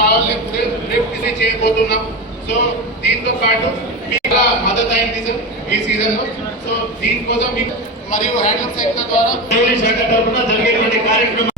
కావాల్సిన రేపు డిసైడ్ చేయబోతున్నాం. సో దీంతో పాటు మీకు అయింది సార్ ఈ సీజన్లో. సో దీనికోసం మరియు హ్యాండ్ శాఖ ద్వారా జరిగేటువంటి కార్యక్రమం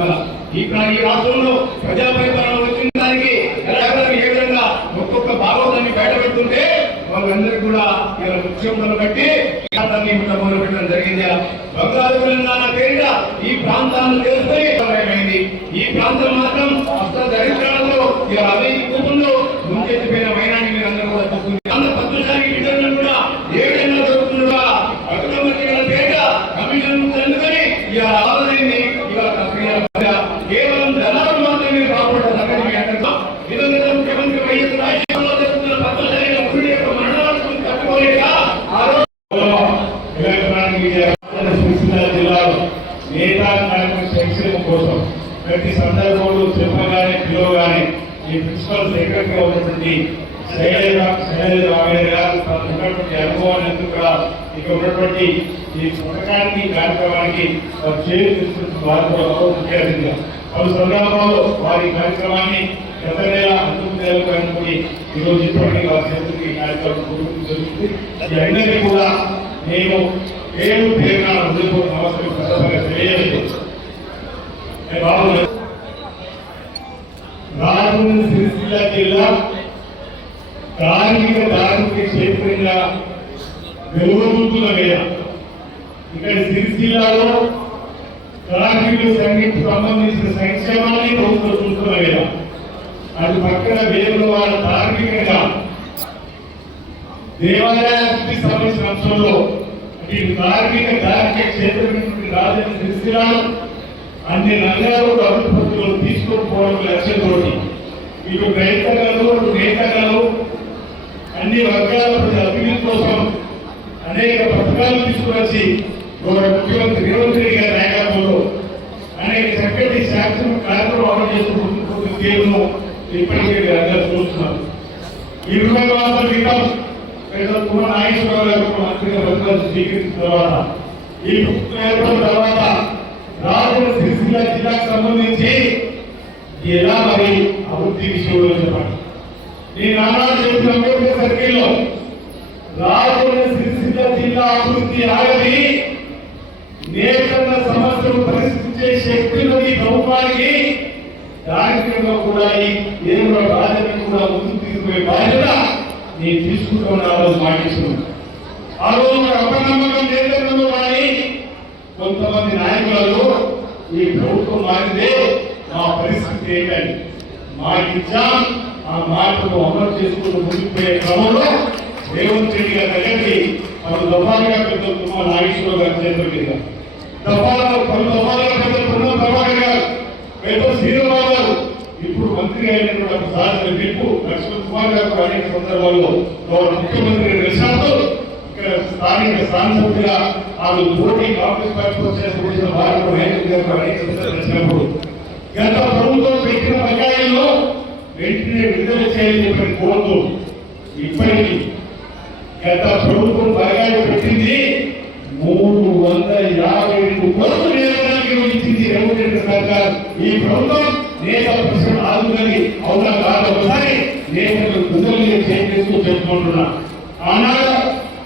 అందరూ కూడా ఈ రాష్ట్రంలో ప్రజా పరిపాలన వచ్చిన దానికి ఏ విధంగా ఒక్కొక్క భాగవతాన్ని బయట పెడుతుంటే వాళ్ళందరికీ కూడా ఇలా ముఖ్యమంత్రులు బట్టి దాన్ని మొదలు పెట్టడం జరిగింది. బంగారు తెలంగాణ పేరిట ఈ ప్రాంతాలను తెలుసుకొని ఈ ప్రాంతం మాత్రం అష్ట దరిద్రాలతో ఇలా అవినీతి కూతుల్లో ముంచెత్తిపోయిన వైనాన్ని మీరు అందరూ కూడా చూస్తుంది అంత పద్మశాలి విధంగా కూడా ఏ విధంగా జరుగుతుందా అగ్రవర్తీయుల పేట కమిషన్ తెలుసుకొని ఇలా ఆదరైంది ఇలా ప్రక్రియ కేవలం జనాలు మాత్రమే కాకుండా సంగతి మీ అందరికీ విధంగా ముఖ్యమంత్రి వైఎస్ రాజశేఖరరావు జరుగుతున్న పద్మశాలి అభివృద్ధి యొక్క మరణాలను తట్టుకోలేక ఆ రోజు ఎలక్ట్రానిక్ మీడియా సిరిసిల్ల జిల్లాలో నేతా కార్మిక సంక్షేమం కోసం ప్రతి సందర్భంలో చెప్పగానే పిలువగానే ఈ ప్రిన్సిపల్ సెక్రటరీ ఉన్నటువంటి శైలజ శైలజ రామయ్య గారు తనకు ఉన్నటువంటి అనుభవాన్ని ఎందుకు కూడా ఇక్కడ ఉన్నటువంటి ఈ పథకానికి కార్యక్రమానికి వారు చేరు తీసుకుంటున్న వారు కూడా గౌరవ ముఖ్య అతిథిగా పలు సందర్భాల్లో వారి కార్యక్రమాన్ని గత నెల అందుకు నెలకొని ఈరోజు ఇప్పటికీ వారి చేతులకి ఈ కార్యక్రమం పూర్తి జరుగుతుంది ఈ అందరికీ కూడా నేను పేరు పేరున హృదయపూర్వక నమస్కారం ప్రధానంగా తెలియజేస్తూ నేను బాబు రాజమండ్రి సిరిసిల్ల జిల్లా కార్మిక ధార్మిక క్షేత్రంగా వెలువడుతున్న వేళ ఇక్కడ సిరిసిల్లాలో కార్మిక సంఘటనకు సంబంధించిన సంక్షేమాన్ని ప్రభుత్వం చూస్తున్న వేళ అటు పక్కన వేరు వారు ధార్మికంగా దేవాలయానికి సంబంధించిన అంశంలో ఈ కార్మిక ధార్మిక క్షేత్రం రాజధాని సిరిసిల్లాలో అన్ని రంగాల్లో అభివృద్ధి తీసుకోకపోవడం లక్ష్యంతో ఇటు రైతగలు నేతగలు అన్ని వర్గాల ప్రజల అభివృద్ధి కోసం అనేక పథకాలు తీసుకువచ్చి గౌరవ ముఖ్యమంత్రి రేవంత్ రెడ్డి గారి నాయకత్వంలో అనేక చక్కటి శాసన కార్యక్రమం అమలు చేసుకుంటున్న తీరును ఇప్పటికే మీరు అందరూ చూస్తున్నారు ఇరవై మాసాల క్రితం ప్రజలు కుమార్ నాగేశ్వరరావు గారు మంత్రిగా పథకాలు స్వీకరించిన తర్వాత ఈ ప్రభుత్వం ఏర్పడిన తర్వాత రాజన్న సిరిసిల్ల జిల్లాకు సంబంధించి ఎలా మరి అభివృద్ధి విషయంలో చెప్పండి? నేను ఆనాడు చెప్పిన అంబేద్కర్ సర్కిల్లో రాజన్న సిరిసిల్ల జిల్లా అభివృద్ధి ఆగది. నేతన్న సమస్యలు పరిష్కరించే శక్తి ఈ ప్రభుత్వానికి. దానికంగా కూడా ఈ దేవుడు రాజకీయం కూడా ముందుకు తీసుకునే బాధ్యత నేను తీసుకుంటున్న ఆ రోజు మాటిస్తున్నాను ఆ రోజు ఒక అపనమ్మకం నేతృత్వంలో కానీ కొంతమంది నాయకులలో ఈ ప్రభుత్వం మారితే మా పరిస్థితి ఏంటని మాకిచ్చాం ఆ మార్పును అమలు చేసుకుంటూ ముందుకు క్రమంలో రేవంత్ రెడ్డి గారు దగ్గరికి పలు దఫాలుగా పెద్ద కుమార్ నాగేశ్వరరావు గారు చేతుల మీద పలు దఫాలుగా పెద్ద కుమార్ ప్రభాకర్ గారు పెద్ద శ్రీరావు గారు ఇప్పుడు మంత్రి అయినటువంటి ఒక సాధన పిలుపు లక్ష్మణ్ కుమార్ గారు అనేక సందర్భాల్లో గౌరవ ముఖ్యమంత్రి కలిసినప్పుడు ఇక్కడ స్థానిక సాంసద్గా ఆమె పోటీ కాంగ్రెస్ పార్టీ చేసిన అనేక సందర్భాలు గత ప్రభుత్వం పెట్టిన బకాయిల్లో వెంటనే విడుదల చేయాలని కోరుతూ ఇప్పటికీ గత ప్రభుత్వం బకాయిలు పెట్టింది. మూడు వందల యాభై రెండు కోట్లు నేరడానికి ఇచ్చింది రేవంత్ సర్కార్. ఈ ప్రభుత్వం నేత ప్రశ్న ఆదుకొని అవునా కాదు ఒకసారి నేతలు విడుదల చేస్తూ చెప్పుకుంటున్నా. ఆనాడు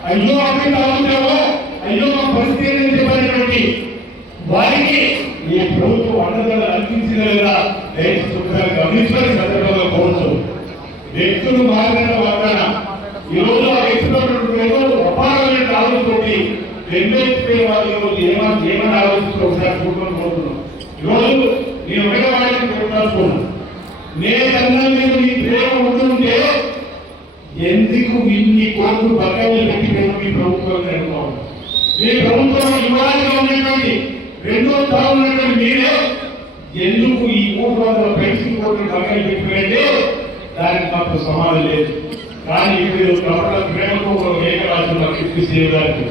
అయ్యో అవి కావుతావో అయ్యో మా పరిస్థితి చెప్పినటువంటి వారికి ఈ ప్రభుత్వం అండగా అనిపించగలరా దయచేసి ఒకసారి గమనించుకొని సందర్భంగా కోరుతూ వ్యక్తులు మారిన వాదన ఈ రోజు ఆ వ్యక్తులు అపారమైన ఆలోచనతోటి రెండేసిపోయే వాళ్ళు ఈరోజు ఏమని ఏమని ఆలోచిస్తూ ఒకసారి కోరుతున్నాం. ఈరోజు నేను ఒకటే వాడిని నేనన్నా మీ ప్రేమ ఉంటుంటే ఎందుకు ఇన్ని కోట్లు పక్కన పెట్టి మీ ప్రభుత్వం మీ ప్రభుత్వం ఇవ్వాలని ఉన్నటువంటి రెండో స్థానం మీరు ఎందుకు ఈ మూడు వందల పెన్షన్ కోట్లు పక్కన పెట్టినంటే దానికి మాకు సమాధానం లేదు. కానీ ఇప్పుడు కపట ప్రేమతో ఒక లేఖ రాసిన కీర్తి చేయడానికి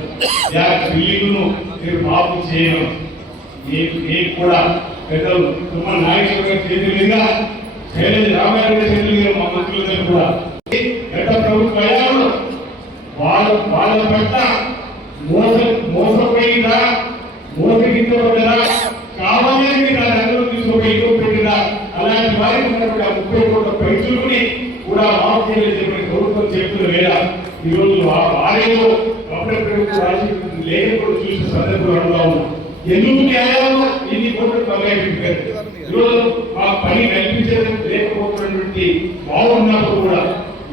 యాక్ బిల్లును మీరు మాపు చేయడం. మీకు మీకు కూడా పెద్దలు తుమ్మ నాగేశ్వర గారి చేతుల మీద శైలజ రామారెడ్డి చేతుల మీద మా మంత్రులందరూ కూడా గత ప్రభుత్వ హయాంలో వాళ్ళ వాళ్ళ పట్ల మోస మోసపోయిందా మోసగించబడ్డా కావాలని మీరు ఆ రంగంలో తీసుకుపోయి ఇల్లు పెట్టినా అలాంటి వారికి ఉన్నటువంటి ఆ ముప్పై కోట్ల పైసలుని కూడా మాఫ్ చేయలేదు చెప్పిన ప్రభుత్వం చెప్తున్న వేళ ఈరోజు రోజు వారేలో అప్పుడప్పుడు రాసి లేనప్పుడు చూసిన సందర్భంలో అడుగుతా ఉన్నాం ఎందుకు కేవలం ఇది కోట్లు మొదలైపోయారు ఈరోజు ఆ పని కల్పించడం లేకపోతున్నటువంటి బాగున్నప్పుడు కూడా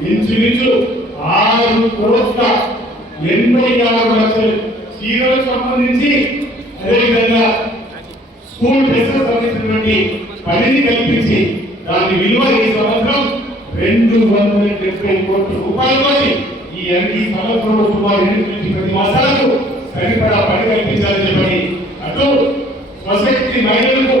ఇంచుమించు ఆరు కోట్ల ఎనభై ఆరు లక్షలు చీరలకు సంబంధించి అదేవిధంగా స్కూల్ డ్రెస్సెస్ సంబంధించినటువంటి పనిని కల్పించి దాని విలువ ఈ సంవత్సరం రెండు వందల డెబ్బై కోట్ల రూపాయలతో ఈ ఈ సంవత్సరంలో సుమారు ఎనిమిది నుంచి ప్రతి మాసాలకు సరిపడా పని కల్పించాలని చెప్పని. అటు స్వశక్తి మహిళలకు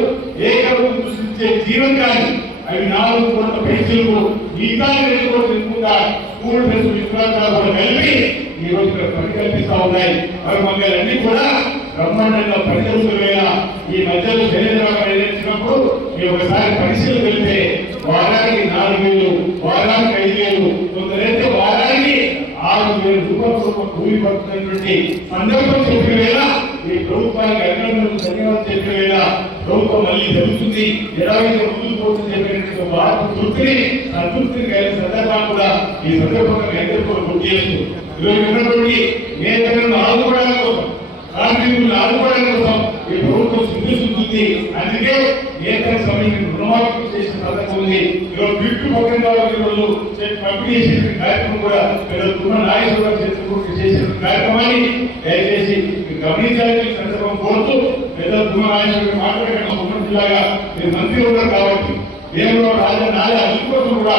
ఏకరూపం సృష్టించే జీవన్ కానీ అవి నాలుగు కోట్ల పెన్షన్లు మిగతా రెండు కోట్లు ఇవ్వకుండా స్కూల్ డ్రెస్ విశ్రాంతాలు కూడా కలిపి ఈ రోజు ఇక్కడ పని కల్పిస్తా ఉన్నాయి. మరి మమ్మల్ని కూడా బ్రహ్మాండంగా పనిచేస్తున్న ఈ మధ్యలో శరీరాలు నిర్ణయించినప్పుడు మీరు ఒకసారి పరిశీలన వెళ్తే వారానికి నాలుగు వేలు వారానికి ఐదు వేలు కొందరైతే ఆరు వేల రూపాయలు సందర్భం చెప్పిన వేళ ఈ ప్రభుత్వానికి అభినందనలు ధన్యవాదాలు చెప్పిన వేళ ప్రభుత్వం మళ్ళీ జరుగుతుంది. ఎలాగైతే ముందుకు పోతుంది చెప్పినటువంటి వార్త తృప్తిని సంతృప్తిని కలిగిన సందర్భాన్ని కూడా ఈ సందర్భంగా మీ గుర్తు ఈరోజు ఉన్నటువంటి నేతలను ఆదుకోవడానికి కోసం కార్మికులను ఆదుకోవడానికి కోసం ఉంది. అందుకే నేతల సమయం రుణమాఫీ చేసిన పథకం ఉంది. ఈరోజు బిట్టు పక్కన ఈరోజు పంపిణీ చేసిన కార్యక్రమం కూడా ఈరోజు తుమ్మ నాయకులు చేసిన చేసిన కార్యక్రమాన్ని దయచేసి గమనించాలని సందర్భం కోరుతూ పెద్ద తుమ్మ నాయకులు మాట్లాడకుండా కుటుంబ జిల్లాగా మీరు మంత్రి ఉన్నారు కాబట్టి మేము రాజ నాయ అభివృద్ధి కూడా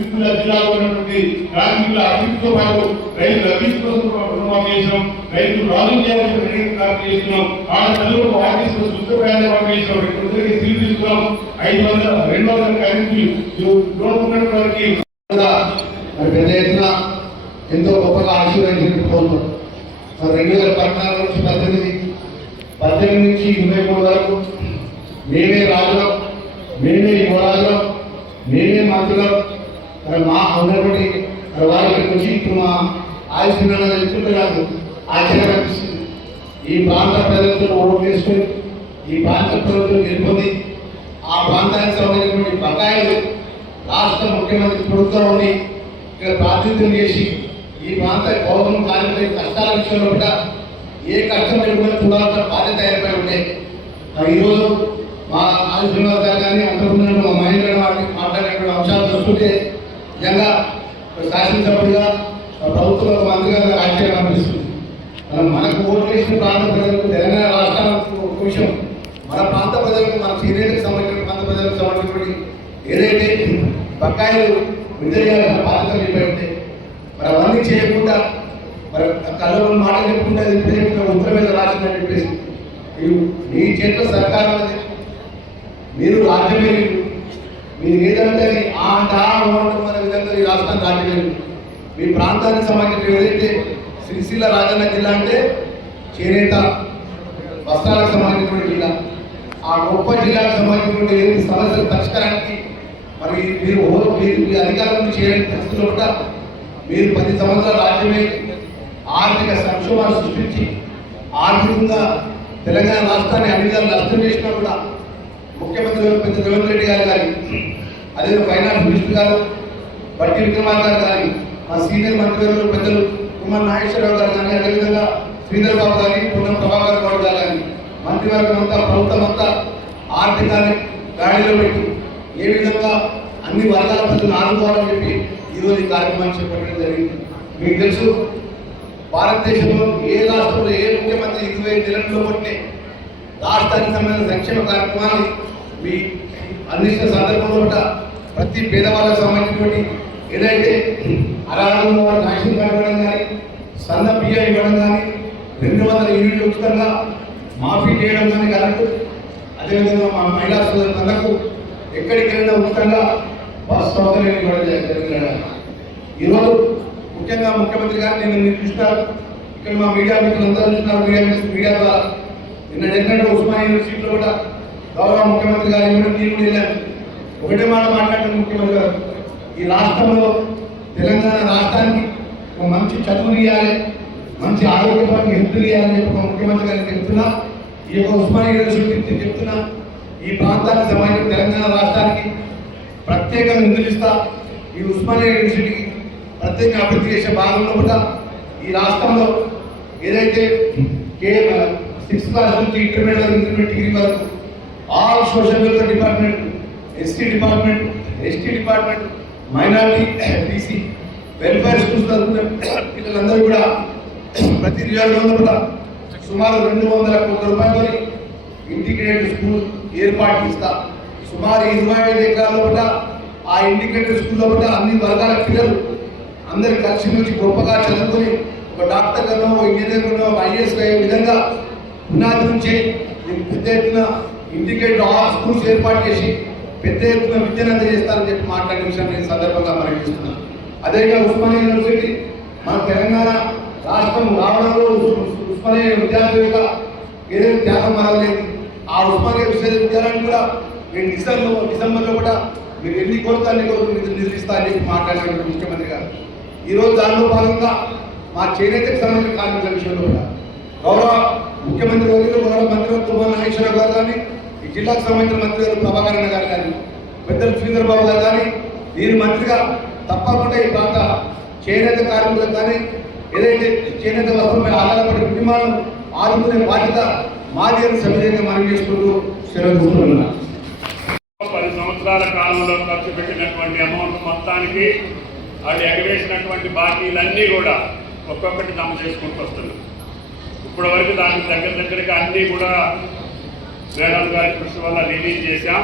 విస్తృత జిల్లాలో ఉన్నటువంటి కార్మికుల అభివృద్ధితో పాటు రైతుల అభివృద్ధి కోసం రుణమాఫీ చేసినాం రైతులు రాజు చేయాల్సిన రైతు చేస్తున్నాం. ఆ తల్లులకు ఆఫీస్ శుద్ధ ప్రయాణం చేసినాం రెండు దగ్గర సీల్ తీసుకున్నాం. ఐదు వందల రెండు వందల కార్మికులు లోన్ ఉన్నటువంటి వారికి పెద్ద ఎత్తున ఎంతో గొప్పగా ఆశీర్వదించిన ప్రభుత్వం మరి రెండు వేల పద్నాలుగు నుంచి పద్దెనిమిది పద్దెనిమిది నుంచి ఇరవై మూడు వరకు మేమే రాజులం. మేమే యువరాజులం మరి మా ఉన్నటువంటి మరి వారికి వచ్చి ఇప్పుడు మా ఆయుష్మాన తెలుసుకుంటే నాకు ఆశ్చర్యం అనిపిస్తుంది. ఈ ప్రాంత ప్రజలతో ఓటు వేసుకొని ఈ ప్రాంత ప్రజలతో గెలుపొంది ఆ ప్రాంతానికి సంబంధించినటువంటి బకాయిలు రాష్ట్ర ముఖ్యమంత్రి ప్రభుత్వాన్ని ఇక్కడ ప్రాతినిధ్యం చేసి ఈ ప్రాంత గౌరవం కార్మికుల కష్టాల విషయంలో కూడా ఏ కష్టం లేకుండా చూడాల్సిన బాధ్యత ఏర్పడి ఉండే. ఈరోజు మా ఆదిశ్రీనివాస్ గారు కానీ అంతకుముందు మా మహేంద్ర మాట్లాడేటువంటి అంశాలు చూస్తుంటే నిజంగా ఒక శాసనసభ్యుడిగా ప్రభుత్వం మంత్రిగా రాజకీయాలు అనిపిస్తుంది మనం మనకు ఓటు వేసిన ప్రాంత ప్రజలకు తెలంగాణ రాష్ట్రానికి ఒక విషయం మన ప్రాంత ప్రజలకు మన సీనియర్కి సంబంధించిన ప్రాంత ప్రజలకు సంబంధించినటువంటి ఏదైతే బకాయిలు విడుదల చేయాల్సిన బాధ్యత ఉంటే మరి అవన్నీ చేయకుండా మరి కళ్ళలో మాట చెప్పకుండా ఇది ఉత్తరం మీద రాసిందని చెప్పేసి నీ మీ చేతిలో సర్కారం అది మీరు రాజ్యమే మీరు ఏదంటే ఆ అంటే ఆ ఉండడం విధంగా ఈ రాష్ట్రం రాజ్యమే లేదు. మీ ప్రాంతానికి సంబంధించిన ఏదైతే సిరిసిల్ల రాజన్న జిల్లా అంటే చేనేత వస్త్రాలకు సంబంధించినటువంటి జిల్లా ఆ గొప్ప జిల్లాకు సంబంధించినటువంటి ఏదైతే సమస్యలు పరిష్కారానికి మరి మీరు ఓ- మీరు మీ అధికారం చేయని పరిస్థితుల్లో కూడా మీరు పది సంవత్సరాల రాజ్యమే ఆర్థిక సంక్షోభాన్ని సృష్టించి ఆర్థికంగా తెలంగాణ రాష్ట్రాన్ని అన్ని విధాలు నష్టం చేసినా కూడా ముఖ్యమంత్రి పెద్ద రేవంత్ రెడ్డి గారు కానీ అదే ఫైనాన్స్ మినిస్టర్ గారు బట్టి విక్రమార్ గారు కానీ మా సీనియర్ మంత్రివర్యులు పెద్దలు కుమార్ నాగేశ్వరరావు గారు కానీ అదేవిధంగా శ్రీధర్ బాబు కానీ పున్నం ప్రభాకర్ గౌడ్ గారు కానీ మంత్రివర్గం అంతా ప్రభుత్వం అంతా ఆర్థికాన్ని గాడిలో పెట్టి ఏ విధంగా అన్ని వర్గాల ప్రజలు ఆదుకోవాలని చెప్పి ఈరోజు ఈ కార్యక్రమాన్ని చేపట్టడం జరిగింది. మీకు తెలుసు భారతదేశంలో ఏ రాష్ట్రంలో ఏ ముఖ్యమంత్రి ఇరవై నెలల్లో కొట్టే రాష్ట్రానికి సంబంధించిన సంక్షేమ కార్యక్రమాన్ని మీ అందించిన సందర్భంలో కూడా ప్రతి పేదవాళ్ళకు సంబంధించినటువంటి ఏదైతే అరాగంలో వారికి రేషన్ కానీ సన్న బియ్యం ఇవ్వడం కానీ రెండు వందల యూనిట్లు ఉచితంగా మాఫీ చేయడం కానీ కరెక్ట్ అదేవిధంగా మా మహిళా సోదరులకు ఎక్కడికెళ్ళినా ఉచితంగా బస్ సౌకర్యం ఇవ్వడం జరిగింది. ఈరోజు ముఖ్యంగా ముఖ్యమంత్రి గారు నేను మీరు చూసినారు. ఇక్కడ మా మీడియా మిత్రులందరూ చూసినారు. మీడియా మిత్రులు మీడియా ద్వారా. నిన్న జరిగినట్టు ఉస్మానియా యూనివర్సిటీలో కూడా గౌరవ ముఖ్యమంత్రి గారు ఇవ్వడం నేను వెళ్ళాను ఒకటే మాట మాట్లాడిన ముఖ్యమంత్రి గారు. ఈ రాష్ట్రంలో తెలంగాణ రాష్ట్రానికి ఒక మంచి చదువులు ఇవ్వాలి మంచి ఆరోగ్యపరంగా హెల్త్ ఇవ్వాలని చెప్పి ఒక ముఖ్యమంత్రి గారికి చెప్తున్నా. ఈ యొక్క ఉస్మానియా యూనివర్సిటీ చెప్తున్నా. ఈ ప్రాంతానికి సమాజం తెలంగాణ రాష్ట్రానికి ప్రత్యేకంగా నిధులు ఇస్తా. ఈ ఉస్మానియా యూనివర్సిటీకి ప్రత్యేక అభివృద్ధి చేసే భాగంలో కూడా ఈ రాష్ట్రంలో ఏదైతే కేవలం సిక్స్త్ క్లాస్ నుంచి ఇంటర్మీడియట్ ఇంటర్మీడియట్ డిగ్రీ వరకు all social welfare department ST department ST department minority BC welfare schools చదువుకునే పిల్లలందరూ కూడా ప్రతి నియోజకవర్గంలో కూడా సుమారు రెండు వందల కోట్ల రూపాయలతో ఇంటిగ్రేటెడ్ స్కూల్ ఏర్పాటు చేస్తా. సుమారు ఇరవై ఐదు ఎకరాల లోపల ఆ ఇంటిగ్రేటెడ్ స్కూల్లో లోపల అన్ని వర్గాల పిల్లలు అందరు కలిసి నుంచి గొప్పగా చదువుకొని ఒక డాక్టర్ గానో ఇంజనీర్ గానో ఐఏఎస్ అయ్యే విధంగా పునాది నుంచి పెద్ద ఎత్తున ఇంటిగ్రేటెడ్ ఆల్ స్కూల్స్ ఏర్పాటు చేసి పెద్ద ఎత్తున విద్యను అందజేస్తానని చెప్పి మాట్లాడిన విషయాన్ని నేను సందర్భంగా మనం చేస్తున్నాను అదేవిధంగా ఉస్మానియా యూనివర్సిటీ మన తెలంగాణ రాష్ట్రం రావడంలో ఉస్మానియా విద్యార్థుల యొక్క ఏదైతే త్యాగం మనలేదు ఆ ఉస్మానియా విశ్వవిద్యాలయాన్ని కూడా నేను డిసెంబర్ డిసెంబర్లో కూడా మీరు ఎన్ని కోరుతా అన్ని కోరుకు నిధులు నిధులిస్తా అని చెప్పి మాట్లాడినటువంటి ముఖ్యమంత్రి గారు. ఈరోజు దానిలో భాగంగా మా చేనేతకు సంబంధించిన కార్మికుల విషయంలో కూడా గౌరవ ముఖ్యమంత్రి వర్యులు గౌరవ మంత్రి తుమ్మల నాగేశ్వరరావు గారు కానీ జిల్లాకు సంబంధించిన మంత్రి గారు ప్రభాకర్ గారు కానీ పెద్దలు సురేంద్ర బాబు గారు కానీ నేను మంత్రిగా తప్పకుండా ఈ ప్రాంత చేనేత కార్మికులకు కానీ ఏదైతే చేనేత వస్తువులపై ఆధారపడి కుటుంబాలను ఆదుకునే బాధ్యత మాది అని సవిధంగా మనం చేసుకుంటూ సెలవు పది సంవత్సరాల కాలంలో ఖర్చు పెట్టినటువంటి అమౌంట్ మొత్తానికి అది ఎగవేసినటువంటి బాకీలన్నీ కూడా ఒక్కొక్కటి జమ చేసుకుంటూ వస్తున్నాం. ఇప్పటి వరకు దానికి దగ్గర దగ్గరగా అన్నీ కూడా మేడం గారి కృషి వల్ల రిలీజ్ చేశాం.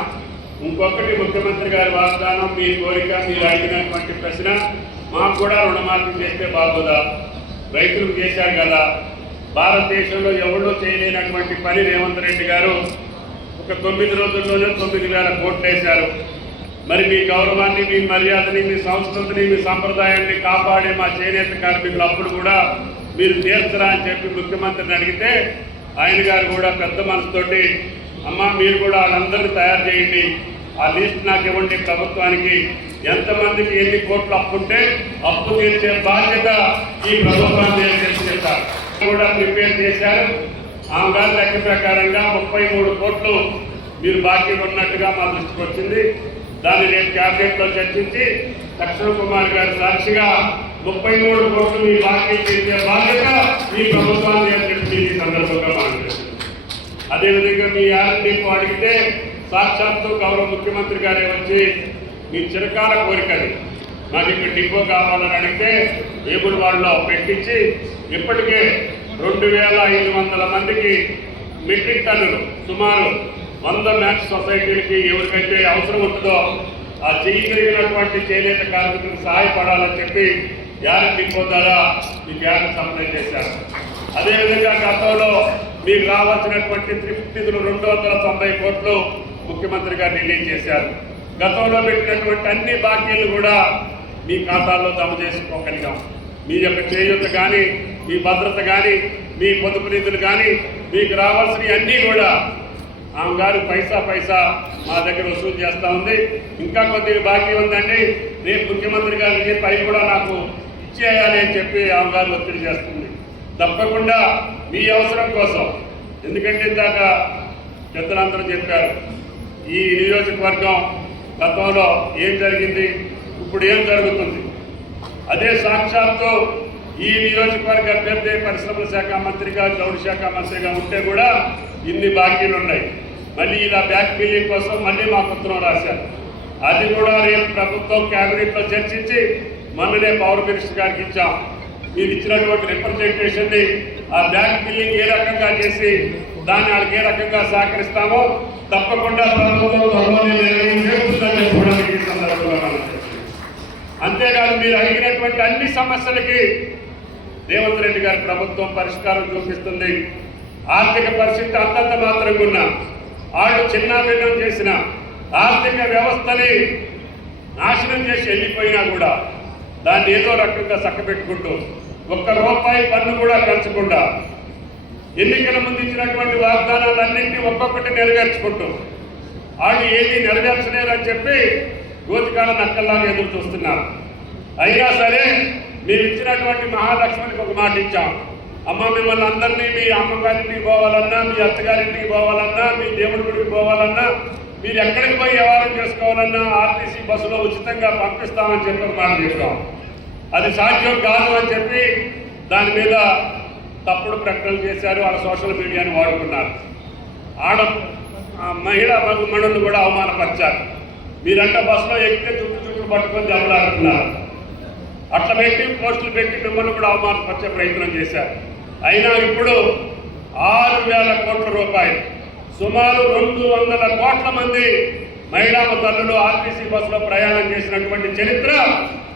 ఇంకొకటి ముఖ్యమంత్రి గారి వాగ్దానం మీ కోరిక మీరు అడిగినటువంటి ప్రశ్న మాకు కూడా రుణమాఫీ చేస్తే బాగోదా? రైతులకు చేశారు కదా. భారతదేశంలో ఎవరో చేయలేనటువంటి పని రేవంత్ రెడ్డి గారు ఒక తొమ్మిది రోజుల్లోనే తొమ్మిది వేల కోట్లు వేశారు. మరి మీ గౌరవాన్ని మీ మర్యాదని మీ సంస్కృతిని మీ సంప్రదాయాన్ని కాపాడే మా చేనేత కార్మికులు అప్పుడు కూడా మీరు తీర్చరా అని చెప్పి ముఖ్యమంత్రిని అడిగితే ఆయన గారు కూడా పెద్ద మనసుతోటి అమ్మ మీరు కూడా వాళ్ళందరినీ తయారు చేయండి. ఆ లిస్ట్ నాకు ఇవ్వండి ప్రభుత్వానికి. ఎంతమందికి ఎన్ని కోట్లు అప్పుంటే అప్పు తీర్చే బాధ్యత ఈ ప్రభుత్వాన్ని చేస్తారు కూడా ప్రిపేర్ చేశారు. ఆమె గారి లెక్క ప్రకారంగా ముప్పై మూడు కోట్లు మీరు బాకీ ఉన్నట్టుగా మా దృష్టికి వచ్చింది. దాన్ని రేపు క్యాబినెట్లో చర్చించి లక్ష్మణ్ కుమార్ గారి సాక్షిగా ముప్పై మూడు కోట్లు మీ బాకీ తీర్చే బాధ్యత ఈ ప్రభుత్వాన్ని అని చెప్పి ఈ సందర్భంగా అదేవిధంగా మీ ఆర్ఎండి అడిగితే సాక్షాత్తు గౌరవ ముఖ్యమంత్రి గారే వచ్చి మీ చిరకాల కోరికది నాకు ఇక్కడ డిపో కావాలని అడిగితే ఏబుల్ వాళ్ళలో పెట్టించి ఇప్పటికే రెండు వేల ఐదు వందల మందికి మెట్రిక్ టన్నులు సుమారు వంద మ్యాక్స్ సొసైటీలకి ఎవరికైతే అవసరం ఉంటుందో ఆ చేయగలిగినటువంటి చేనేత కార్మికులకు సహాయపడాలని చెప్పి యాన్ డిపో ద్వారా ఈ గ్యాస్ సప్లై చేశారు. అదేవిధంగా గతంలో మీకు రావాల్సినటువంటి త్రిప్ట్ నిధులు రెండు వందల తొంభై కోట్లు ముఖ్యమంత్రి గారు రిలీజ్ చేశారు. గతంలో పెట్టినటువంటి అన్ని బాకీలు కూడా మీ ఖాతాల్లో జమ చేసుకోగలిగాం. మీ యొక్క చేయూత కానీ మీ భద్రత కానీ మీ పొదుపు నిధులు కానీ మీకు రావాల్సినవి అన్నీ కూడా ఆమె గారు పైసా పైసా మా దగ్గర వసూలు చేస్తూ ఉంది. ఇంకా కొద్దిగా బాకీ ఉందండి. రేపు ముఖ్యమంత్రి గారు చెప్పి అవి కూడా నాకు ఇచ్చేయాలి అని చెప్పి ఆమె గారు ఒత్తిడి చేస్తుంది. తప్పకుండా మీ అవసరం కోసం. ఎందుకంటే ఇందాక పెద్దలందరూ చెప్పారు ఈ నియోజకవర్గం గతంలో ఏం జరిగింది ఇప్పుడు ఏం జరుగుతుంది? అదే సాక్షాత్తు ఈ నియోజకవర్గ అభ్యర్థి పరిశ్రమల శాఖ మంత్రిగా జౌడి శాఖ మంత్రిగా ఉంటే కూడా ఇన్ని బాకీలు ఉన్నాయి. మళ్ళీ ఇలా బ్యాక్ బిల్లింగ్ కోసం మళ్ళీ మా పత్రం రాశారు. అది కూడా రేపు ప్రభుత్వం క్యాబినెట్లో చర్చించి మొన్ననే పవర్ మినిస్టర్ గారికి ఇచ్చాం. మీరు ఇచ్చినటువంటి రిప్రజెంటేషన్ని ఆ బ్యాంక్ బిల్లింగ్ ఏ రకంగా చేసి దాన్ని వాళ్ళకి ఏ రకంగా సహకరిస్తామో తప్పకుండా ప్రభుత్వం సందర్భంగా అంతేకాదు మీరు అడిగినటువంటి అన్ని సమస్యలకి రేవంత్ రెడ్డి గారి ప్రభుత్వం పరిష్కారం చూపిస్తుంది. ఆర్థిక పరిస్థితి అంతంత మాత్రంగా ఉన్న వాళ్ళు చిన్నాభిన్నం చేసిన ఆర్థిక వ్యవస్థని నాశనం చేసి వెళ్ళిపోయినా కూడా దాన్ని ఏదో రకంగా చక్కబెట్టుకుంటూ ఒక్క రూపాయి పన్ను కూడా పెంచకుండా ఎన్నికల ముందు ఇచ్చినటువంటి వాగ్దానాలన్నింటినీ ఒక్కొక్కటి నెరవేర్చుకుంటూ వాళ్ళు ఏది నెరవేర్చలేరని చెప్పి గోతికాల నక్కల్లాగా ఎదురు చూస్తున్నారు. అయినా సరే మీరు ఇచ్చినటువంటి మహాలక్ష్మికి ఒక మాట ఇచ్చాం. అమ్మ మిమ్మల్ని అందరినీ మీ అమ్మగారింటికి పోవాలన్నా మీ అత్తగారింటికి పోవాలన్నా మీ దేవుడి గుడికి పోవాలన్నా మీరు ఎక్కడికి పోయి వ్యవహారం చేసుకోవాలన్నా ఆర్టీసీ బస్సులో ఉచితంగా పంపిస్తామని చెప్పి ఒక మాట చెప్పాం. అది సాధ్యం కాదు అని చెప్పి దాని మీద తప్పుడు ప్రకటనలు చేశారు. వాళ్ళ సోషల్ మీడియాని వాడుకున్నారు. ఆడ మహిళా మనులు కూడా అవమానపరిచారు. మీరంట బస్సులో ఎక్కితే చుట్టూ చుట్టూ పట్టుకొని దెబ్బలాడుతున్నారు. అట్లా పెట్టి పోస్టులు పెట్టి మిమ్మల్ని కూడా అవమానపరిచే ప్రయత్నం చేశారు. అయినా ఇప్పుడు ఆరు వేల కోట్ల రూపాయలు సుమారు రెండు వందల కోట్ల మంది మహిళా తల్లులు ఆర్టీసీ బస్సులో ప్రయాణం చేసినటువంటి చరిత్ర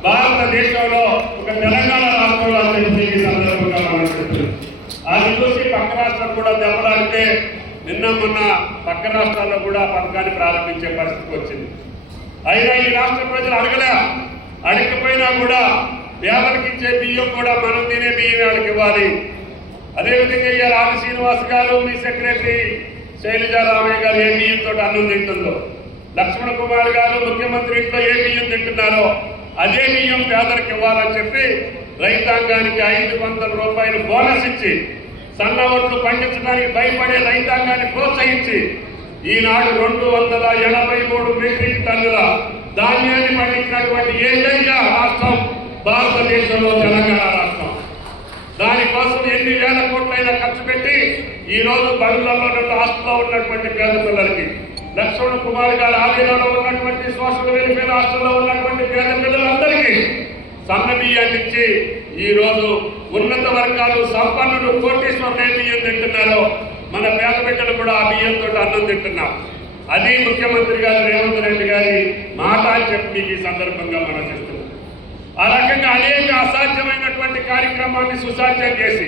భారతదేశంలో ఒక తెలంగాణ రాష్ట్రంలో అందించి ఈ సందర్భంగా మనం అది చూసి పక్క రాష్ట్రం కూడా దెబ్బలాడితే నిన్న మొన్న పక్క రాష్ట్రాల్లో కూడా పథకాన్ని ప్రారంభించే పరిస్థితి వచ్చింది. అయినా ఈ రాష్ట్ర ప్రజలు అడగలే. అడగకపోయినా కూడా పేదలకు ఇచ్చే బియ్యం కూడా మనం తినే బియ్యం వాళ్ళకి ఇవ్వాలి. అదేవిధంగా ఇవాళ ఆది శ్రీనివాస్ గారు మీ సెక్రటరీ శైలజా రామయ్య గారు ఏ బియ్యంతో అన్నం తింటుందో? లక్ష్మణ కుమార్ గారు ముఖ్యమంత్రి ఇంట్లో ఏ బియ్యం తింటున్నారో అదే బియ్యం పేదలకు ఇవ్వాలని చెప్పి రైతాంగానికి ఐదు వందల రూపాయలు బోనస్ ఇచ్చి సన్న ఓట్లు పండించడానికి భయపడే రైతాంగాన్ని ప్రోత్సహించి ఈనాడు రెండు వందల ఎనభై మూడు మెట్రిక్ టన్నుల ధాన్యాన్ని పండించినటువంటి ఏకైక రాష్ట్రం? భారతదేశంలో తెలంగాణ రాష్ట్రం. దానికోసం ఎన్ని వేల కోట్లైనా ఖర్చు పెట్టి ఈ రోజు బడులలో హాస్టల్లో ఉన్నటువంటి పేద పిల్లలకి లక్ష్మణ కుమార్ గారి ఆధీనంలో ఉన్నటువంటి సోషల్ వెల్ఫేర్ రాష్ట్రంలో ఉన్నటువంటి పేద పిల్లలందరికీ సన్న బియ్యాన్ని ఇచ్చి ఈ రోజు ఉన్నత వర్గాలు సంపన్నులు కోటీశ్వరులు ఏ బియ్యం తింటున్నారో మన పేద బిడ్డలు కూడా ఆ బియ్యంతో అన్నం తింటున్నారు. అది ముఖ్యమంత్రి గారు రేవంత్ రెడ్డి గారి మాట అని చెప్పి మీకు ఈ సందర్భంగా మనం చేస్తున్నాం ఆ రకంగా అనేక అసాధ్యమైనటువంటి కార్యక్రమాన్ని సుసాధ్యం చేసి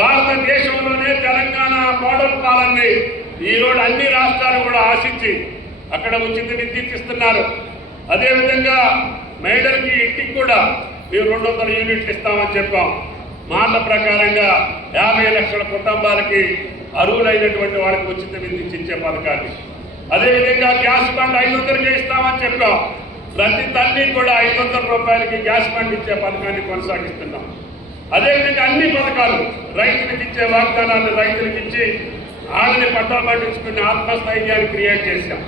భారతదేశంలోనే తెలంగాణ మోడల్ పాలనని ఈరోజు అన్ని రాష్ట్రాలు కూడా ఆశించి అక్కడ ఉచిత విద్యుత్ ఇస్తున్నారు. అదేవిధంగా మహిళలకి ఇంటికి కూడా మేము రెండు వందల యూనిట్లు ఇస్తామని చెప్పాం. మాట ప్రకారంగా యాభై లక్షల కుటుంబాలకి అర్హులైనటువంటి వాళ్ళకి ఉచిత విద్యుత్ ఇచ్చే పథకాన్ని. అదేవిధంగా గ్యాస్ బండ్ ఐదు వందలకే ఇస్తామని చెప్పాం. ప్రతి తల్లి కూడా ఐదు వందల రూపాయలకి గ్యాస్ బండ్ ఇచ్చే పథకాన్ని కొనసాగిస్తున్నాం. అదేవిధంగా అన్ని పథకాలు రైతులకు ఇచ్చే వాగ్దానాన్ని రైతులకు ఇచ్చి ఆడని పట్టాలు పట్టించుకుని ఆత్మస్థైర్యాన్ని క్రియేట్ చేశాం.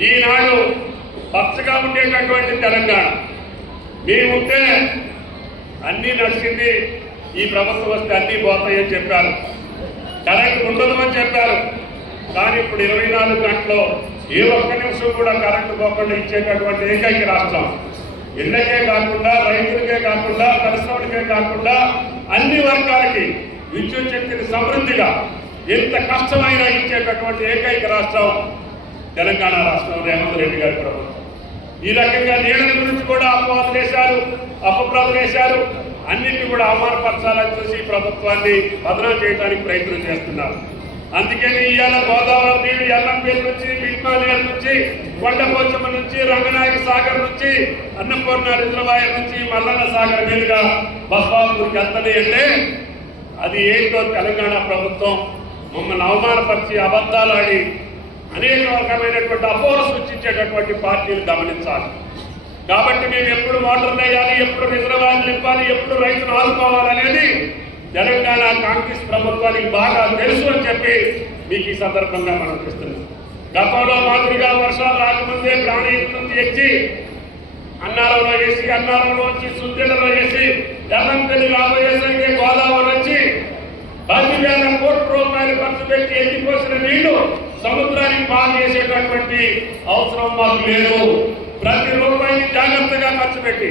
ఈనాడు పచ్చగా ఉండేటటువంటి తెలంగాణ. మేముంటే అన్నీ నడిచింది ఈ ప్రభుత్వం వస్తే అన్నీ పోతాయని చెప్పారు. కరెంట్ ఉండదు అని చెప్పారు. కానీ ఇప్పుడు ఇరవై నాలుగు గంటలో ఏ ఒక్క నిమిషం కూడా కరెంటు పోకుండా ఇచ్చేటటువంటి ఏకైక రాష్ట్రం. ఇళ్ళకే కాకుండా రైతులకే కాకుండా పరిశ్రమలకే కాకుండా అన్ని వర్గాలకి విద్యుత్ శక్తిని సమృద్ధిగా ఎంత కష్టమైనా ఇచ్చేటటువంటి ఏకైక రాష్ట్రం తెలంగాణ రాష్ట్రం రేవంత్ రెడ్డి గారి ప్రభుత్వం. ఈ రకంగా నీళ్ళని గురించి కూడా అపవాదం చేశారు అపప్రదం చేశారు అన్నింటినీ కూడా అవమానపరచాలని చూసి ప్రభుత్వాన్ని భద్రం చేయడానికి ప్రయత్నం చేస్తున్నారు. అందుకని ఇవాళ గోదావరి నీళ్ళు ఎల్లంపేరు నుంచి మిట్మానేరు నుంచి కొండపోచమ్మ నుంచి రంగనాయక సాగర్ నుంచి అన్నపూర్ణ రిజర్వాయర్ నుంచి మల్లన్న సాగర్ మీదుగా బస్వాపూర్కి వెళ్తాయి అంటే అది ఏంటో తెలంగాణ ప్రభుత్వం మమ్మల్ని అవమానపరిచి అబద్ధాలు ఆడి అనేక రకమైనటువంటి అపోహ సృష్టించేటటువంటి పార్టీలు గమనించాలి. కాబట్టి మేము ఎప్పుడు వాటర్ వేయాలి ఎప్పుడు రిజర్వాయర్లు నింపాలి ఎప్పుడు రైతులు ఆదుకోవాలనేది తెలంగాణ కాంగ్రెస్ ప్రభుత్వానికి బాగా తెలుసు అని చెప్పి మీకు ఈ సందర్భంగా మనం చూస్తున్నాం గతంలో మాదిరిగా వర్షాలు రాకముందే ప్రాణహిత నుంచి అన్నారంలో వేసి అన్నారంలో వచ్చి సుద్దిలలో వేసి ఎర్రంపల్లి రాబోయేసరికి గోదావరి వచ్చి పది వేల కోట్ల రూపాయలు ఖర్చు పెట్టి ఎత్తిపోసిన నీళ్ళు సముద్రానికి పాలు చేసేటటువంటి అవసరం మాకు లేదు. ప్రతి రూపాయిని జాగ్రత్తగా ఖర్చు పెట్టి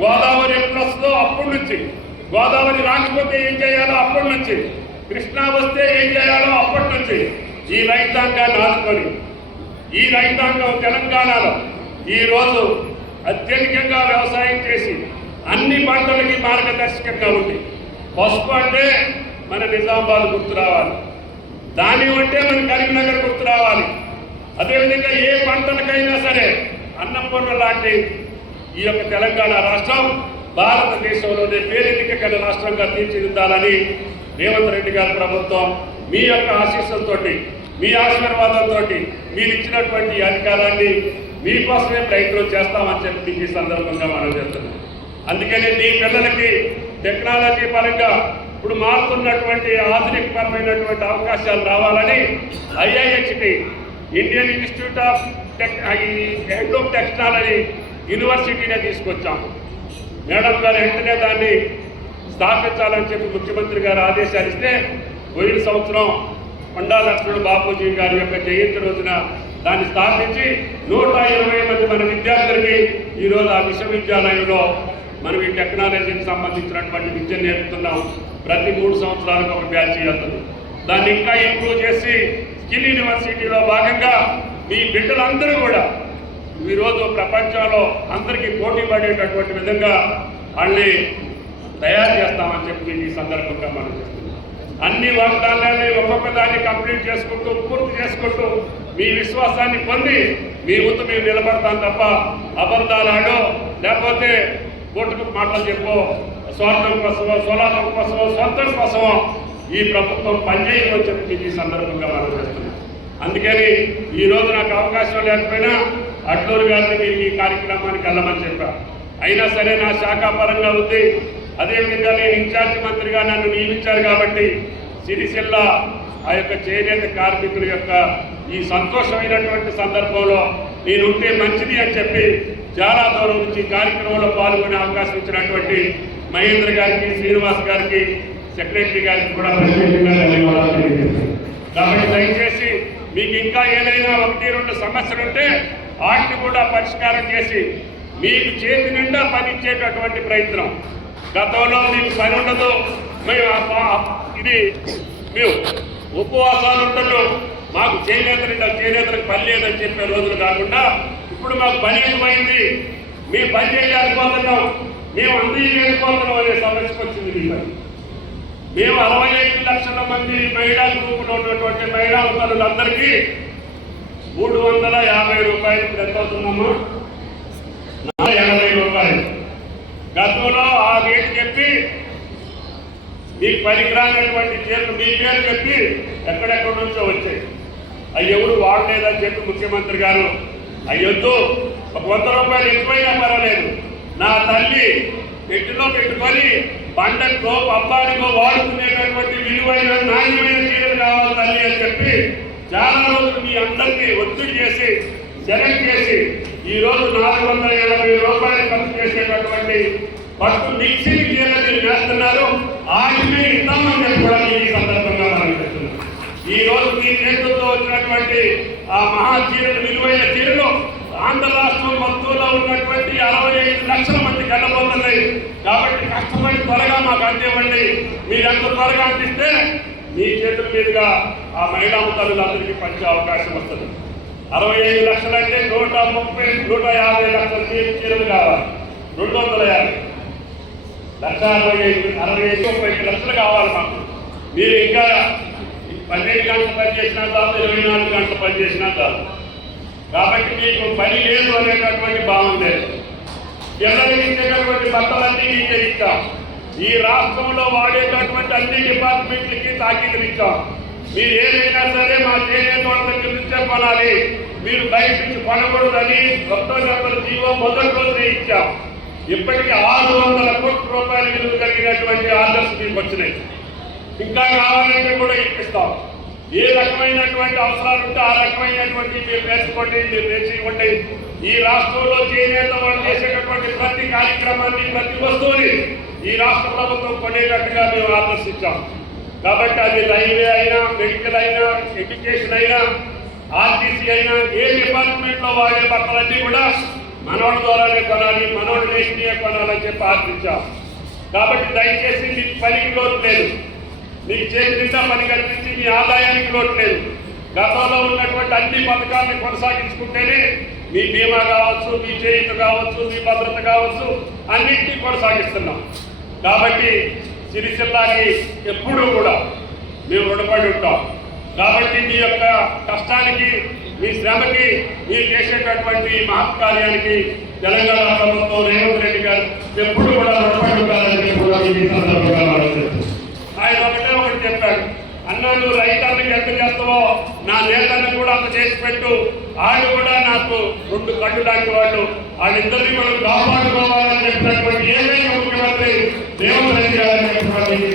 గోదావరి ఎప్పుడు వస్తుందో అప్పటి నుంచి గోదావరి రాకపోతే ఏం చేయాలో అప్పటి నుంచి కృష్ణా వస్తే ఏం చేయాలో అప్పటి నుంచి ఈ రైతాంగాన్ని ఆదుకొని ఈ రైతాంగం తెలంగాణలో ఈ రోజు అత్యధికంగా వ్యవసాయం చేసి అన్ని పంటలకి మార్గదర్శకంగా ఉంది. పసుపు అంటే మన నిజామాబాద్ గుర్తు రావాలి. దాన్ని ఉంటే మన కరీంనగర్ గుర్తు రావాలి. అదేవిధంగా ఏ పంటలకైనా సరే అన్నపూర్ణ లాంటి ఈ యొక్క తెలంగాణ రాష్ట్రం భారతదేశంలోనే పేరెన్నిక గల రాష్ట్రంగా తీర్చిదిద్దాలని రేవంత్ రెడ్డి గారి ప్రభుత్వం మీ యొక్క ఆశీస్సులతోటి మీ ఆశీర్వాదంతో మీరు ఇచ్చినటువంటి అధికారాన్ని మీకోసమే ప్రయత్నం చేస్తామని చెప్పి ఈ సందర్భంగా మనం చేస్తున్నాం అందుకని మీ పిల్లలకి టెక్నాలజీ పరంగా ఇప్పుడు మారుతున్నటువంటి ఆధునికపరమైనటువంటి అవకాశాలు రావాలని IIHT Indian institute of tech head of technology యూనివర్సిటీనే తీసుకొచ్చాము. మేడం గారు వెంటనే దాన్ని స్థాపించాలని చెప్పి ముఖ్యమంత్రి గారు ఆదేశాలు ఇస్తే పోయిన సంవత్సరం కొండా బాపూజీ గారి యొక్క జయంతి రోజున దాన్ని స్థాపించి నూట ఇరవై మంది మన విద్యార్థులకి ఈరోజు ఆ విశ్వవిద్యాలయంలో మనం ఈ టెక్నాలజీకి సంబంధించినటువంటి విద్య నేర్పుతున్నాం ప్రతి మూడు సంవత్సరాలకు ఒక బ్యాచ్ వెళ్తుంది దాన్ని ఇంకా ఇంప్రూవ్ చేసి స్కిల్ యూనివర్సిటీలో భాగంగా మీ బిడ్డలందరూ కూడా ఈరోజు ప్రపంచంలో అందరికీ పోటీ పడేటటువంటి విధంగా వాళ్ళని తయారు చేస్తామని చెప్పి ఈ సందర్భంగా మనం అన్ని వాగ్దానాన్ని ఒక్కొక్క దాన్ని కంప్లీట్ చేసుకుంటూ పూర్తి చేసుకుంటూ మీ విశ్వాసాన్ని పొంది మీ ముందు మేము నిలబడతాం తప్ప అబద్ధాలు ఆడో లేకపోతే కోటుకు మాటలు చెప్పో. స్వార్థం కోసమో స్వలాభం కోసమో స్వార్థం కోసమో ఈ ప్రభుత్వం పనిచేయని అని చెప్పి ఈ సందర్భంగా మనం చేస్తున్నాం. అందుకని ఈరోజు నాకు అవకాశం లేకపోయినా అట్లూరు గారిని మీరు ఈ కార్యక్రమానికి వెళ్ళమని చెప్పా. అయినా సరే నా శాఖ పరంగా ఉంది. అదేవిధంగా నేను ఇన్ఛార్జ్ మంత్రిగా నన్ను నియమించారు కాబట్టి సిరిసిల్ల ఆ యొక్క చేనేత కార్మికుల యొక్క ఈ సంతోషమైనటువంటి సందర్భంలో నేను ఉంటే మంచిది అని చెప్పి చాలా దూరం నుంచి కార్యక్రమంలో పాల్గొనే అవకాశం ఇచ్చినటువంటి మహేంద్ర గారికి శ్రీనివాస్ గారికి సెక్రటరీ గారికి కూడా ప్రత్యేకంగా ధన్యవాదాలు తెలియజేస్తున్నాను. కాబట్టి దయచేసి మీకు ఇంకా ఏదైనా ఒకటి రెండు సమస్యలు ఉంటే వాటిని కూడా పరిష్కారం చేసి మీకు చేతి నిండా పని ఇచ్చేటటువంటి ప్రయత్నం. గతంలో మీకు పని ఉండదు. మేము ఇది మేము ఉపవాసాలు ఉంటున్నాం మాకు చేనేతలు చేనేతలకు పని లేదని చెప్పే రోజులు కాకుండా ఇప్పుడు మాకు పని ఏమైంది? మేము పని చేయలేకపోతున్నాం మేము అందజేయలేకపోతున్నాం అనే సమస్యకు వచ్చింది మీ పని మేము అరవై ఐదు లక్షల మంది మహిళా గ్రూపులో ఉన్నటువంటి మహిళా తల్లులందరికీ మూడు వందల యాభై రూపాయలు ఇప్పుడు ఎంత అవుతుందమ్మా నాలుగు ఎనభై రూపాయలు. గతంలో ఆ రేటు చెప్పి మీకు పనికిరానటువంటి చీరలు మీ పేరు చెప్పి ఎక్కడెక్కడి నుంచో వచ్చాయి. అవి ఎవరు వాడలేదని చెప్పి ముఖ్యమంత్రి గారు అయ్యొద్దు ఒక వంద రూపాయలు ఎక్కువైనా పర్వాలేదు. నా తల్లి పెట్టిలో పెట్టుకొని పంటకో పబ్బానికో వాడుకునేటటువంటి విలువైన నాణ్యమైన చీరలు కావాలి తల్లి అని చెప్పి చాలా రోజులు మీ అందరినీ ఒత్తిడి చేసి సెలెక్ట్ చేసి ఈరోజు నాలుగు వందల ఎనభై రూపాయలు ఖర్చు చేసేటటువంటి పట్టు మిక్సింగ్ చీరలు మీరు వేస్తున్నారు. ఆమె ఇద్దామని చెప్పి కూడా ఈ సందర్భంగా మనం చెప్తున్నాం. ఈ రోజు మీ నేతృత్వంతో వచ్చినటువంటి ఆ మహా విలువైన చీరలు ఆంధ్ర రాష్ట్రం మొత్తంలో ఉన్నటువంటి అరవై ఐదు లక్షల మంది కనబోతున్నాయి కాబట్టి కష్టపడి త్వరగా మాకు అందివ్వండి. మీరు ఎంత త్వరగా అందిస్తే మీ చేతుల మీదుగా ఆ మహిళా తల్లులందరికీ పంచే అవకాశం వస్తుంది. అరవై ఐదు లక్షలు అంటే నూట ముప్పై నూట యాభై లక్షల చీర- చీరలు కావాలి. రెండు వందల యాభై. లక్ష అరవై ఐదు అరవై ఐదు ముప్పై ఐదు లక్షలు కావాలి మాకు మీరు ఇంకా పన్నెండు గంటలు పనిచేసినా ఇరవై నాలుగు గంటలు పనిచేసినా కాబట్టి మీకు పని లేదు అనేటటువంటి భావం లేదు ఎవరికి ఇచ్చేటటువంటి బట్టలన్నీ మీకే ఇస్తాం ఈ రాష్ట్రంలో వాడేటటువంటి అన్ని డిపార్ట్మెంట్లకి తాకీదులు ఇచ్చాం మీరు ఏదైనా సరే మా చేనేత వాళ్ళ దగ్గర నుంచే కొనాలి మీరు బయట నుంచి కొనకూడదని కొత్త నెంబర్ జీవో మొదటి రోజునే ఇచ్చాం. ఇప్పటికీ ఆరు వందల కోట్ల రూపాయల విలువ కలిగినటువంటి ఆర్డర్స్ మీకు వచ్చినాయి. ఇంకా కావాలంటే కూడా ఇప్పిస్తాం. ఏ రకమైనటువంటి అవసరాలు ఉంటే ఆ రకమైనటువంటి మీరు నేర్చుకోండి మీరు నేర్చి ఈ రాష్ట్రంలో చేనేత వాళ్ళు చేసేటటువంటి ప్రతి కార్యక్రమాన్ని ప్రతి వస్తువుని ఈ రాష్ట్ర ప్రభుత్వం కొనేటట్టుగా మేము ఆదర్శించాం కాబట్టి అది రైల్వే అయినా మెడికల్ అయినా ఎడ్యుకేషన్ అయినా ఆర్టీసీ అయినా ఏ డిపార్ట్మెంట్లో వాడే బట్టలన్నీ కూడా మనోడి ద్వారానే కొనాలి మనోడి నేషనీయ కొనాలని చెప్పి ఆశించాం. కాబట్టి దయచేసి మీకు పనికి లోటు లేదు. మీకు చేతి నిండా పని కల్పించి మీ ఆదాయానికి లోటు లేదు. గతంలో ఉన్నటువంటి అన్ని పథకాలను కొనసాగించుకుంటేనే మీ బీమా కావచ్చు మీ చేయుత కావచ్చు మీ భద్రత కావచ్చు అన్నింటినీ కొనసాగిస్తున్నాం. కాబట్టి సిరిసిల్లాకి ఎప్పుడూ కూడా మేము రుణపడి ఉంటాం. కాబట్టి మీ యొక్క కష్టానికి మీ శ్రమకి మీరు చేసేటటువంటి ఈ మహత్ కార్యానికి తెలంగాణ ప్రభుత్వం రేవంత్ రెడ్డి గారు ఎప్పుడు కూడా రుణపడి కూడా ఈ సందర్భంగా ఆయన ఒకటే ఒకటి చెప్పాడు. అన్న నువ్వు రైతాంగకి ఎంత చేస్తావో నా నేతలను కూడా అంత చేసి పెట్టు. ఆయన కూడా నాకు రెండు కళ్ళు లాంటి వాళ్ళు వాళ్ళిద్దరిని మనం కాపాడుకోవాలని చెప్పినటువంటి ఏదైనా ముఖ్యమంత్రి రేవంత్ రెడ్డి గారిని చెప్పినటువంటి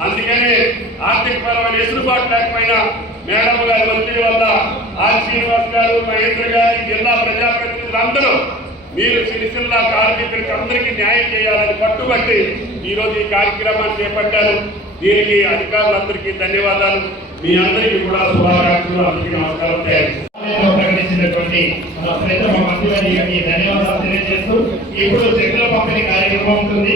అందుకనే ఆర్థిక పరమైన ఎదురుబాటు లేకపోయినా మేడం గారి ఒత్తిడి వల్ల ఆర్ శ్రీనివాస్ గారు మహేంద్ర గారి జిల్లా ప్రజాప్రతినిధులందరూ మీరు సిరిసిల్ల కార్మికులకి అందరికీ న్యాయం చేయాలని పట్టుబట్టి ఈరోజు ఈ కార్యక్రమాన్ని చేపట్టారు. దీనికి అధికారులందరికీ ధన్యవాదాలు. మీ అందరికీ కూడా శుభాకాంక్షలు అందరికీ నమస్కారం. ప్రకటించినటువంటి మన ప్రథమ ధన్యవాదాలు తెలియజేస్తూ ఇప్పుడు చెక్కుల పంపిణీ కార్యక్రమం ఉంటుంది.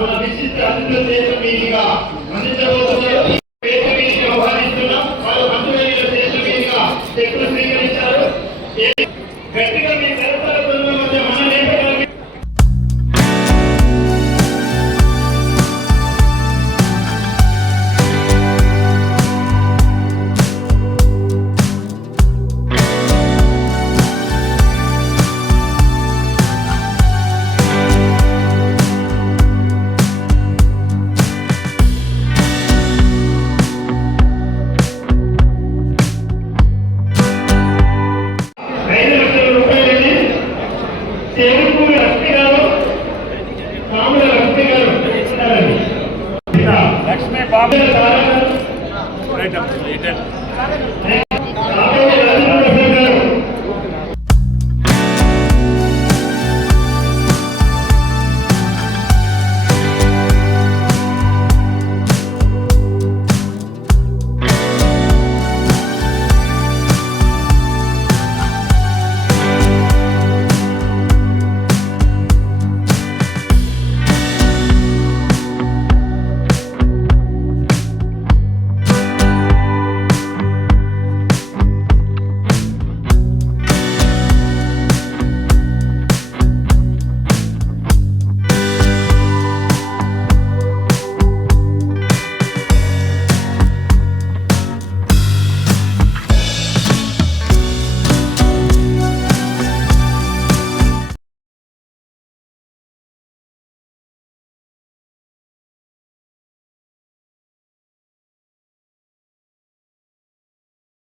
మన విశిష్ట అతిథుల దేశ మీదుగా అందించబోతున్నారు.